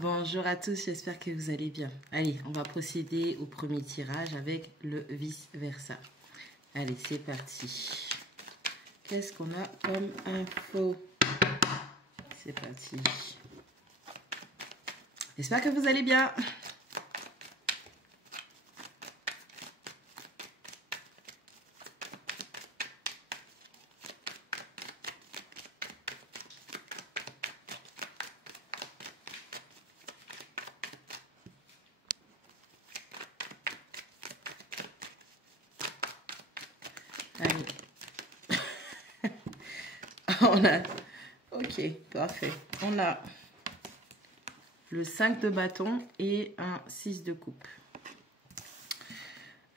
Bonjour à tous, j'espère que vous allez bien. Allez, on va procéder au premier tirage avec le vice-versa. Allez, c'est parti. Qu'est-ce qu'on a comme info? C'est parti. J'espère que vous allez bien. Allez. On a... Ok, parfait. On a le 5 de bâton et un 6 de coupe.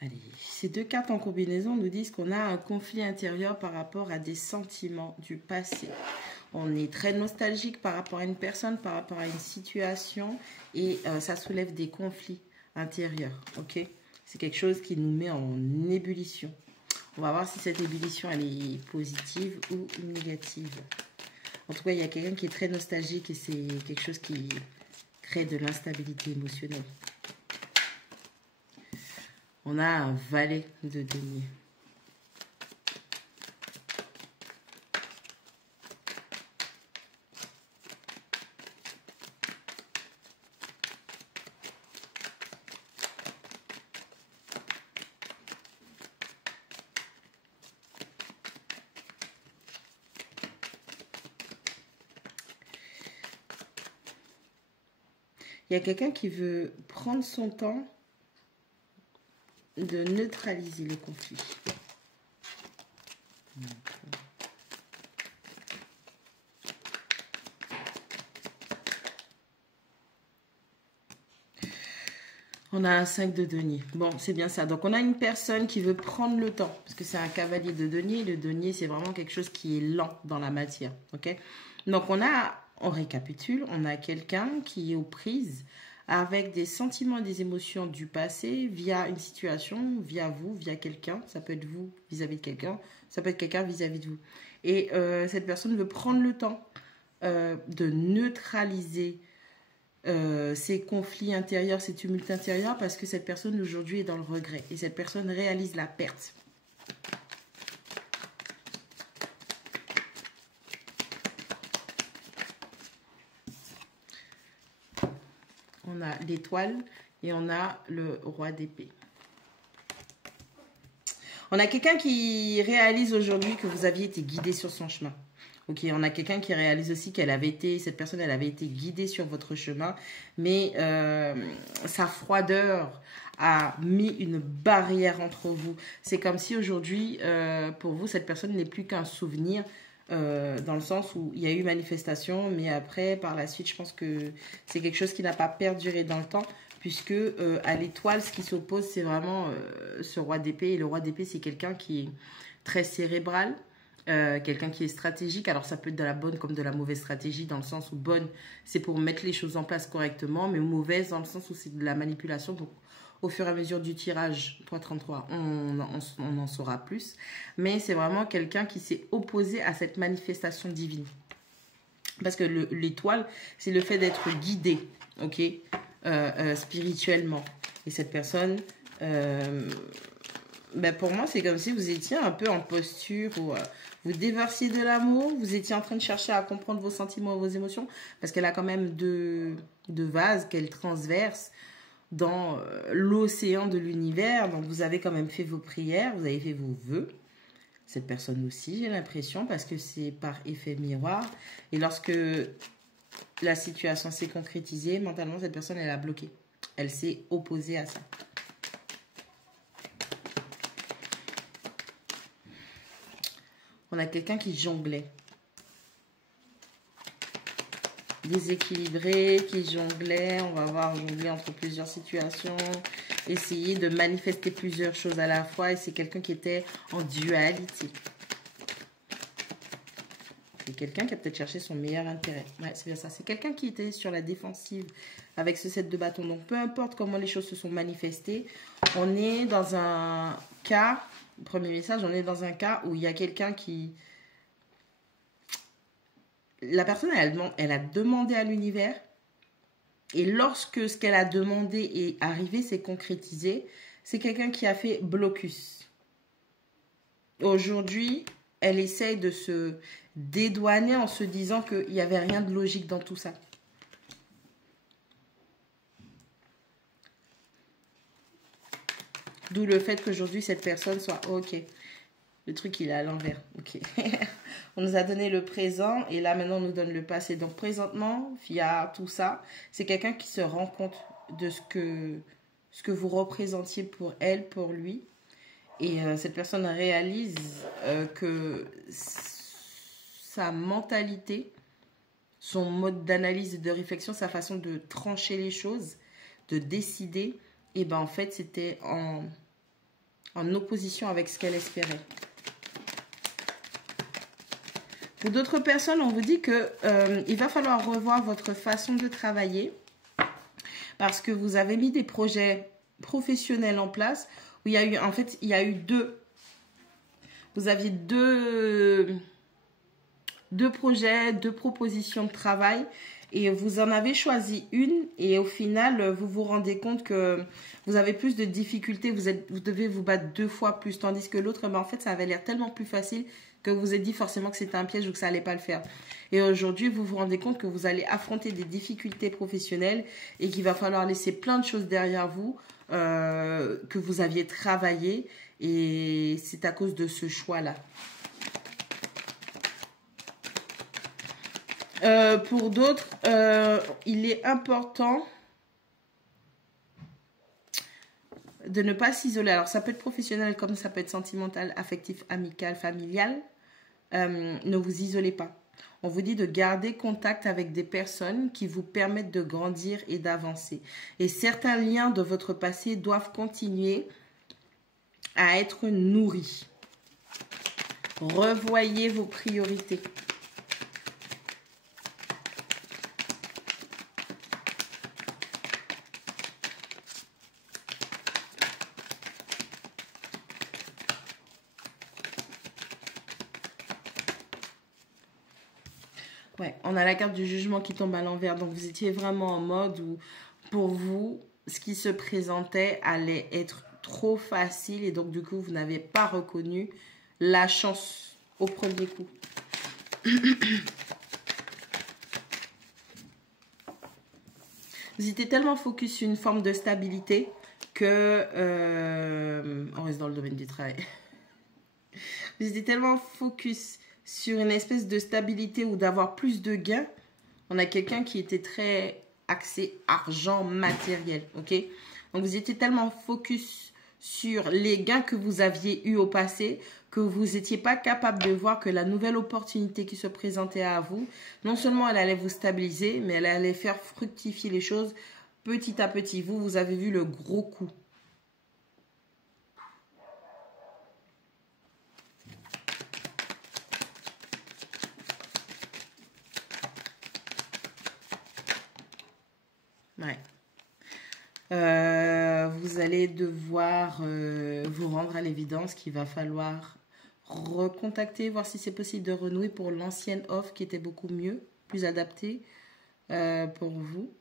Allez, ces deux cartes en combinaison nous disent qu'on a un conflit intérieur par rapport à des sentiments du passé. On est très nostalgique par rapport à une personne, par rapport à une situation et ça soulève des conflits intérieurs, ok? C'est quelque chose qui nous met en ébullition. On va voir si cette ébullition, elle est positive ou négative. En tout cas, il y a quelqu'un qui est très nostalgique et c'est quelque chose qui crée de l'instabilité émotionnelle. On a un valet de denier. Il y a quelqu'un qui veut prendre son temps de neutraliser le conflit. On a un 5 de denier. Bon, c'est bien ça. Donc, on a une personne qui veut prendre le temps. Parce que c'est un cavalier de denier. Le denier, c'est vraiment quelque chose qui est lent dans la matière. Ok? Donc, on récapitule. On a quelqu'un qui est aux prises avec des sentiments et des émotions du passé via une situation, via vous, via quelqu'un. Ça peut être vous vis-à-vis de quelqu'un. Ça peut être quelqu'un vis-à-vis de vous. Et cette personne veut prendre le temps de neutraliser ces conflits intérieurs, ces tumultes intérieurs, parce que cette personne aujourd'hui est dans le regret. Et cette personne réalise la perte. On a l'étoile et on a le roi d'épée. On a quelqu'un qui réalise aujourd'hui que vous aviez été guidé sur son chemin. Ok, on a quelqu'un qui réalise aussi cette personne, elle avait été guidée sur votre chemin, mais sa froideur a mis une barrière entre vous. C'est comme si aujourd'hui, pour vous, cette personne n'est plus qu'un souvenir, dans le sens où il y a eu manifestation, mais après, par la suite, je pense que c'est quelque chose qui n'a pas perduré dans le temps, puisque à l'étoile, ce qui s'oppose, c'est vraiment ce roi d'épée. Et le roi d'épée, c'est quelqu'un qui est très cérébral, quelqu'un qui est stratégique. Alors ça peut être de la bonne comme de la mauvaise stratégie, dans le sens où bonne, c'est pour mettre les choses en place correctement, mais mauvaise dans le sens où c'est de la manipulation. Donc au fur et à mesure du tirage 333, on en saura plus. Mais c'est vraiment quelqu'un qui s'est opposé à cette manifestation divine. Parce que l'étoile, c'est le fait d'être guidé, ok, spirituellement. Et cette personne... ben pour moi, c'est comme si vous étiez un peu en posture où vous déversiez de l'amour, vous étiez en train de chercher à comprendre vos sentiments et vos émotions, parce qu'elle a quand même deux vases qu'elle transverse dans l'océan de l'univers. Donc, vous avez quand même fait vos prières, vous avez fait vos vœux. Cette personne aussi, j'ai l'impression, parce que c'est par effet miroir. Et lorsque la situation s'est concrétisée, mentalement, cette personne, elle a bloqué. Elle s'est opposée à ça. On a quelqu'un qui jonglait. Déséquilibré, qui jonglait. On va voir jongler entre plusieurs situations. Essayer de manifester plusieurs choses à la fois. Et c'est quelqu'un qui était en dualité. C'est quelqu'un qui a peut-être cherché son meilleur intérêt. Ouais, c'est bien ça. C'est quelqu'un qui était sur la défensive avec ce 7 de bâton. Donc, peu importe comment les choses se sont manifestées, on est dans un cas... Premier message, on est dans un cas où il y a quelqu'un qui... La personne, elle a demandé à l'univers Et lorsque ce qu'elle a demandé est arrivé, c'est concrétisé, c'est quelqu'un qui a fait blocus. Aujourd'hui, elle essaye de se dédouaner en se disant qu'il n'y avait rien de logique dans tout ça. D'où le fait qu'aujourd'hui, cette personne soit OK. Le truc, il est à l'envers. OK. On nous a donné le présent et là, maintenant, on nous donne le passé. Donc, présentement, via tout ça, c'est quelqu'un qui se rend compte de ce que vous représentiez pour elle, pour lui. Et cette personne réalise que sa mentalité, son mode d'analyse et de réflexion, sa façon de trancher les choses, de décider, et ben en fait, c'était en opposition avec ce qu'elle espérait. Pour d'autres personnes, on vous dit que il va falloir revoir votre façon de travailler parce que vous avez mis des projets professionnels en place où il y a eu, en fait, il y a eu vous aviez deux projets, deux propositions de travail et vous en avez choisi une et au final, vous vous rendez compte que vous avez plus de difficultés, vous devez vous battre 2 fois plus, tandis que l'autre, ben en fait, ça avait l'air tellement plus facile que vous vous êtes dit forcément que c'était un piège ou que ça allait pas le faire. Et aujourd'hui, vous vous rendez compte que vous allez affronter des difficultés professionnelles et qu'il va falloir laisser plein de choses derrière vous que vous aviez travaillé et c'est à cause de ce choix-là. Pour d'autres, il est important de ne pas s'isoler. Alors, ça peut être professionnel comme ça peut être sentimental, affectif, amical, familial. Ne vous isolez pas. On vous dit de garder contact avec des personnes qui vous permettent de grandir et d'avancer. Et certains liens de votre passé doivent continuer à être nourris. Revoyez vos priorités. Ouais, on a la carte du jugement qui tombe à l'envers. Donc, vous étiez vraiment en mode où, pour vous, ce qui se présentait allait être trop facile. Et donc, du coup, vous n'avez pas reconnu la chance au premier coup. Vous étiez tellement focus sur une forme de stabilité que... on reste dans le domaine du travail. Vous étiez tellement focus sur une espèce de stabilité ou d'avoir plus de gains. On a quelqu'un qui était très axé argent matériel, ok? Donc, vous étiez tellement focus sur les gains que vous aviez eus au passé que vous n'étiez pas capable de voir que la nouvelle opportunité qui se présentait à vous, non seulement elle allait vous stabiliser, mais elle allait faire fructifier les choses petit à petit. Vous avez vu le gros coup. Ouais. Vous allez devoir vous rendre à l'évidence qu'il va falloir recontacter, voir si c'est possible de renouer pour l'ancienne offre qui était beaucoup mieux, plus adaptée pour vous.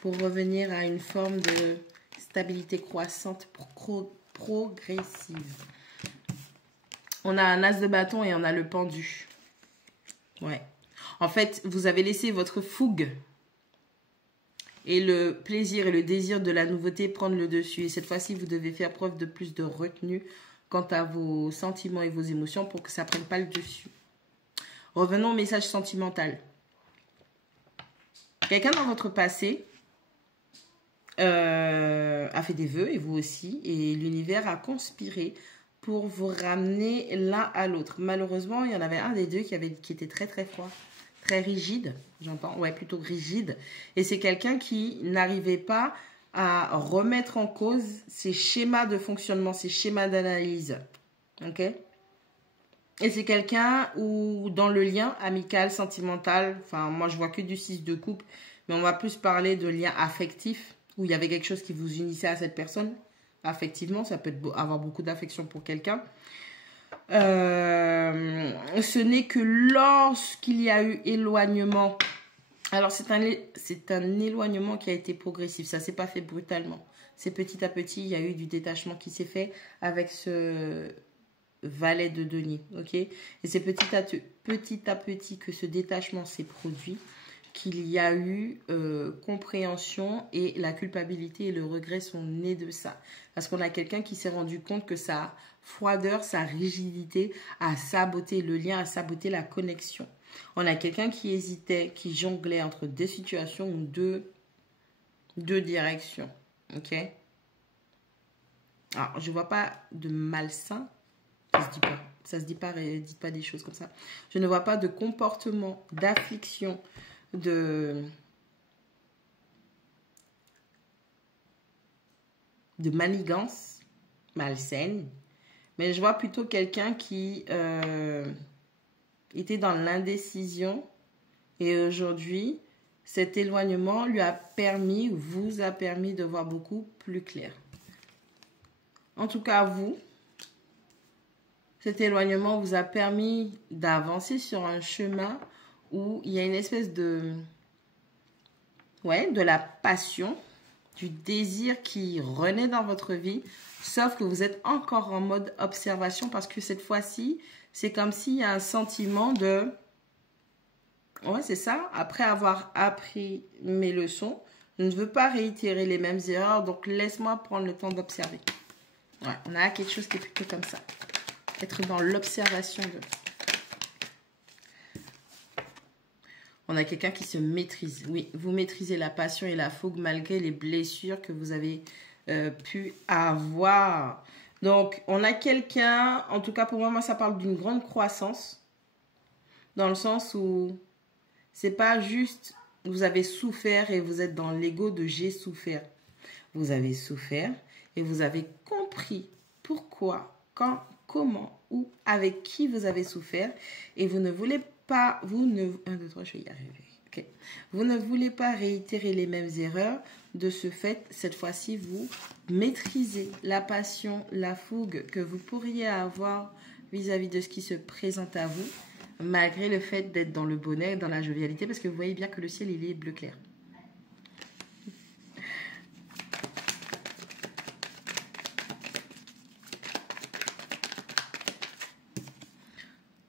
Pour revenir à une forme de stabilité croissante, progressive. On a un as de bâton et on a le pendu. Ouais. En fait, vous avez laissé votre fougue et le plaisir et le désir de la nouveauté prendre le dessus. Et cette fois-ci, vous devez faire preuve de plus de retenue quant à vos sentiments et vos émotions pour que ça ne prenne pas le dessus. Revenons au message sentimental. Quelqu'un dans votre passé a fait des vœux, et vous aussi, et l'univers a conspiré pour vous ramener l'un à l'autre. Malheureusement, il y en avait un des deux qui était très très froid. Très rigide, j'entends, ouais, plutôt rigide. Et c'est quelqu'un qui n'arrivait pas à remettre en cause ses schémas de fonctionnement, ses schémas d'analyse. Ok? Et c'est quelqu'un où, dans le lien amical, sentimental, enfin, moi, je vois que du 6 de couple, mais on va plus parler de lien affectif, où il y avait quelque chose qui vous unissait à cette personne. Affectivement, ça peut avoir beaucoup d'affection pour quelqu'un. Ce n'est que lorsqu'il y a eu éloignement. Alors, c'est un éloignement qui a été progressif. Ça ne s'est pas fait brutalement. C'est petit à petit, il y a eu du détachement qui s'est fait avec ce valet de denier. Ok. Et c'est petit à petit que ce détachement s'est produit, qu'il y a eu compréhension et la culpabilité et le regret sont nés de ça. Parce qu'on a quelqu'un qui s'est rendu compte que sa froideur, sa rigidité a saboté le lien, a saboté la connexion. On a quelqu'un qui hésitait, qui jonglait entre deux situations ou deux directions. Ok? Alors, je ne vois pas de malsain. Ça se dit pas. Ça se dit pas, dites pas des choses comme ça. Je ne vois pas de comportement, d'affliction, de manigance malsaine. Mais je vois plutôt quelqu'un qui était dans l'indécision. Et aujourd'hui, cet éloignement lui a permis, vous a permis de voir beaucoup plus clair. En tout cas, vous, cet éloignement vous a permis d'avancer sur un chemin où il y a une espèce de la passion, du désir qui renaît dans votre vie, sauf que vous êtes encore en mode observation parce que cette fois-ci, c'est comme s'il y a un sentiment de... Ouais, c'est ça. Après avoir appris mes leçons, je ne veux pas réitérer les mêmes erreurs, donc laisse-moi prendre le temps d'observer. Ouais, on a quelque chose qui est plutôt comme ça. Être dans l'observation de... On a quelqu'un qui se maîtrise. Oui, vous maîtrisez la passion et la fougue malgré les blessures que vous avez pu avoir. Donc, on a quelqu'un, en tout cas pour moi, ça parle d'une grande croissance. Dans le sens où c'est pas juste vous avez souffert et vous êtes dans l'ego de j'ai souffert. Vous avez souffert et vous avez compris pourquoi, quand, comment, où, avec qui vous avez souffert. Et vous ne voulez pas, je vais y arriver. Okay. Vous ne voulez pas réitérer les mêmes erreurs. De ce fait, cette fois-ci, vous maîtrisez la passion, la fougue que vous pourriez avoir vis-à-vis de ce qui se présente à vous, malgré le fait d'être dans le bonheur, dans la jovialité, parce que vous voyez bien que le ciel, il est bleu clair.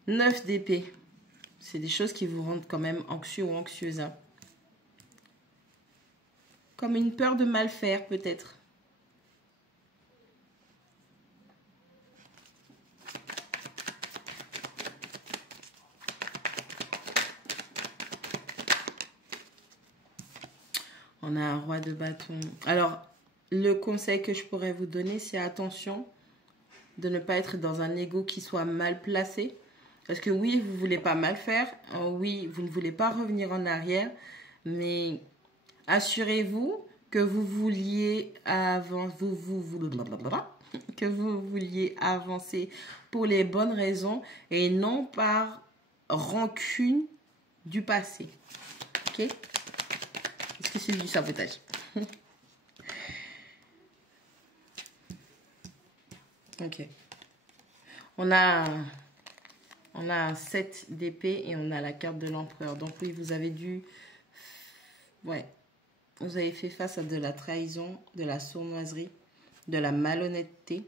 Neuf d'épée. C'est des choses qui vous rendent quand même anxieux ou anxieuse. Hein. Comme une peur de mal faire, peut-être. On a un roi de bâton. Alors, le conseil que je pourrais vous donner, c'est attention de ne pas être dans un ego qui soit mal placé. Parce que oui, vous ne voulez pas mal faire. Oui, vous ne voulez pas revenir en arrière. Mais assurez-vous que vous vouliez avancer pour les bonnes raisons et non par rancune du passé. Ok? Est-ce que c'est du sabotage? Ok. On a un 7 d'épée et on a la carte de l'empereur. Donc oui, vous avez dû... Ouais. Vous avez fait face à de la trahison, de la sournoiserie, de la malhonnêteté.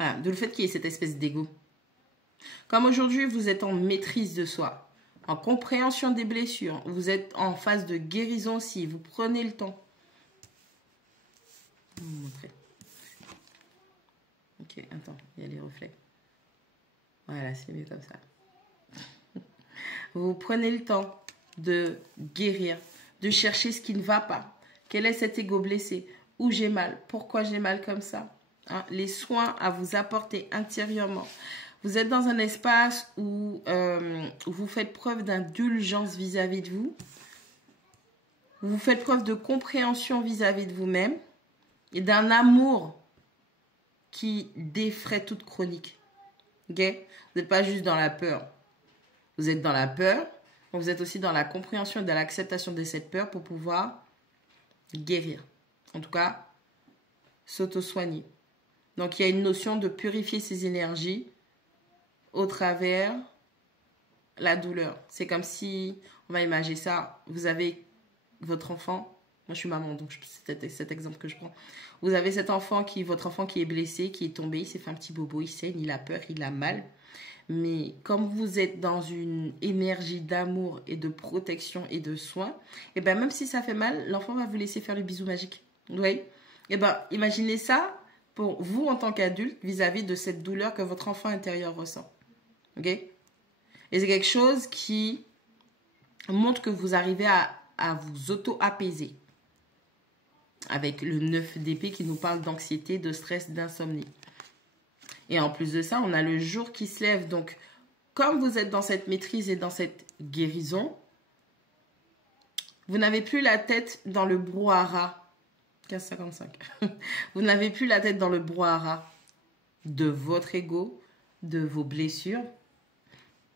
Ah, de le fait qu'il y ait cette espèce d'ego. Comme aujourd'hui, vous êtes en maîtrise de soi, en compréhension des blessures. Vous êtes en phase de guérison aussi. Vous prenez le temps. Je vais vous montrer. Ok, attends, il y a les reflets. Voilà, c'est mieux comme ça. Vous prenez le temps de guérir, de chercher ce qui ne va pas. Quel est cet ego blessé? Où j'ai mal? Pourquoi j'ai mal comme ça? Hein? Les soins à vous apporter intérieurement. Vous êtes dans un espace où vous faites preuve d'indulgence vis-à-vis de vous. Vous faites preuve de compréhension vis-à-vis de vous-même et d'un amour qui défraie toute chronique. Okay? Vous n'êtes pas juste dans la peur. Vous êtes dans la peur, mais vous êtes aussi dans la compréhension et dans l'acceptation de cette peur pour pouvoir guérir. En tout cas, s'auto-soigner. Donc, il y a une notion de purifier ses énergies au travers la douleur. C'est comme si, on va imaginer ça, vous avez votre enfant, moi je suis maman, donc c'est cet exemple que je prends. Vous avez cet enfant votre enfant qui est blessé, qui est tombé, il s'est fait un petit bobo, il saigne, il a peur, il a mal. Mais comme vous êtes dans une énergie d'amour et de protection et de soin, et bien même si ça fait mal, l'enfant va vous laisser faire le bisou magique. Vous voyez? Et bien imaginez ça pour vous en tant qu'adulte vis-à-vis de cette douleur que votre enfant intérieur ressent. Ok? Et c'est quelque chose qui montre que vous arrivez à vous auto-apaiser. Avec le 9 d'épée qui nous parle d'anxiété, de stress, d'insomnie. Et en plus de ça, on a le jour qui se lève. Donc, comme vous êtes dans cette maîtrise et dans cette guérison, vous n'avez plus la tête dans le brouhaha. 15,55. Vous n'avez plus la tête dans le brouhaha de votre ego, de vos blessures,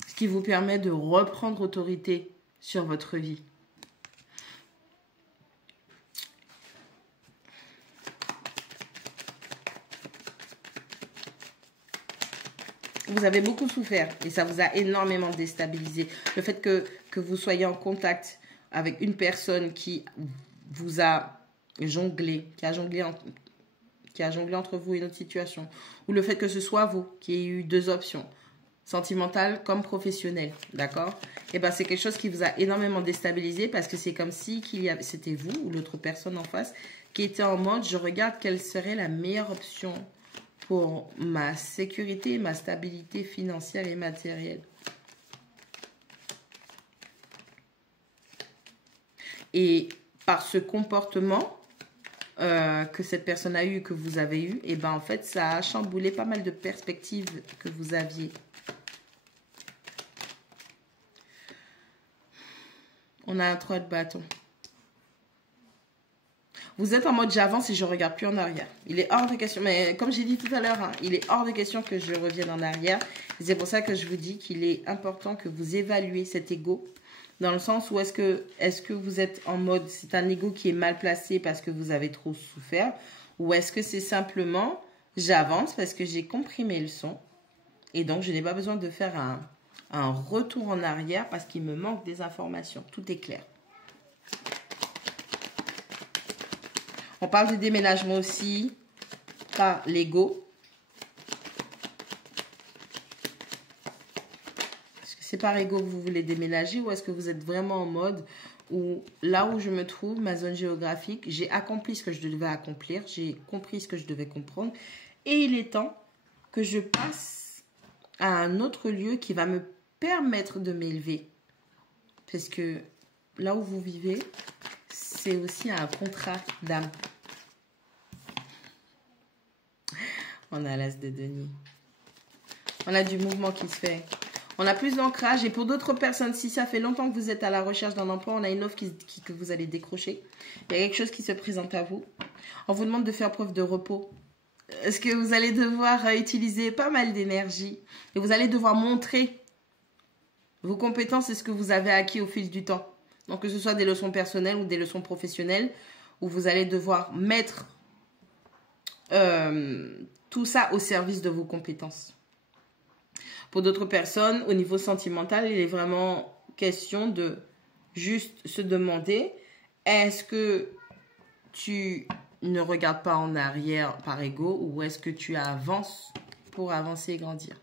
ce qui vous permet de reprendre autorité sur votre vie. Vous avez beaucoup souffert et ça vous a énormément déstabilisé. Le fait que vous soyez en contact avec une personne qui vous a jonglé, qui a jonglé entre vous et une autre situation. Ou le fait que ce soit vous qui ayez eu deux options, sentimentale comme professionnelle, d'accord? Et bien c'est quelque chose qui vous a énormément déstabilisé parce que c'est comme si c'était vous ou l'autre personne en face qui était en mode je regarde quelle serait la meilleure option pour ma sécurité, ma stabilité financière et matérielle. Et par ce comportement que cette personne a eu, que vous avez eu, et ben en fait, ça a chamboulé pas mal de perspectives que vous aviez. On a un 3 de bâton. Vous êtes en mode j'avance et je ne regarde plus en arrière. Il est hors de question, mais comme j'ai dit tout à l'heure, hein, il est hors de question que je revienne en arrière. C'est pour ça que je vous dis qu'il est important que vous évaluez cet ego. Dans le sens où est-ce que vous êtes en mode c'est un ego qui est mal placé parce que vous avez trop souffert. Ou est-ce que c'est simplement j'avance parce que j'ai compris mes leçons. Et donc je n'ai pas besoin de faire un retour en arrière parce qu'il me manque des informations. Tout est clair. On parle de déménagement aussi par l'ego. Est-ce que c'est par ego que vous voulez déménager ou est-ce que vous êtes vraiment en mode où là où je me trouve, ma zone géographique, j'ai accompli ce que je devais accomplir, j'ai compris ce que je devais comprendre et il est temps que je passe à un autre lieu qui va me permettre de m'élever. Parce que là où vous vivez, c'est aussi un contrat d'âme. On a l'as de denier. On a du mouvement qui se fait. On a plus d'ancrage. Et pour d'autres personnes, si ça fait longtemps que vous êtes à la recherche d'un emploi, on a une offre que vous allez décrocher. Il y a quelque chose qui se présente à vous. On vous demande de faire preuve de repos. Est-ce que vous allez devoir utiliser pas mal d'énergie et vous allez devoir montrer vos compétences et ce que vous avez acquis au fil du temps. Donc que ce soit des leçons personnelles ou des leçons professionnelles où vous allez devoir mettre tout ça au service de vos compétences. Pour d'autres personnes, au niveau sentimental, il est vraiment question de juste se demander, est-ce que tu ne regardes pas en arrière par ego ou est-ce que tu avances pour avancer et grandir?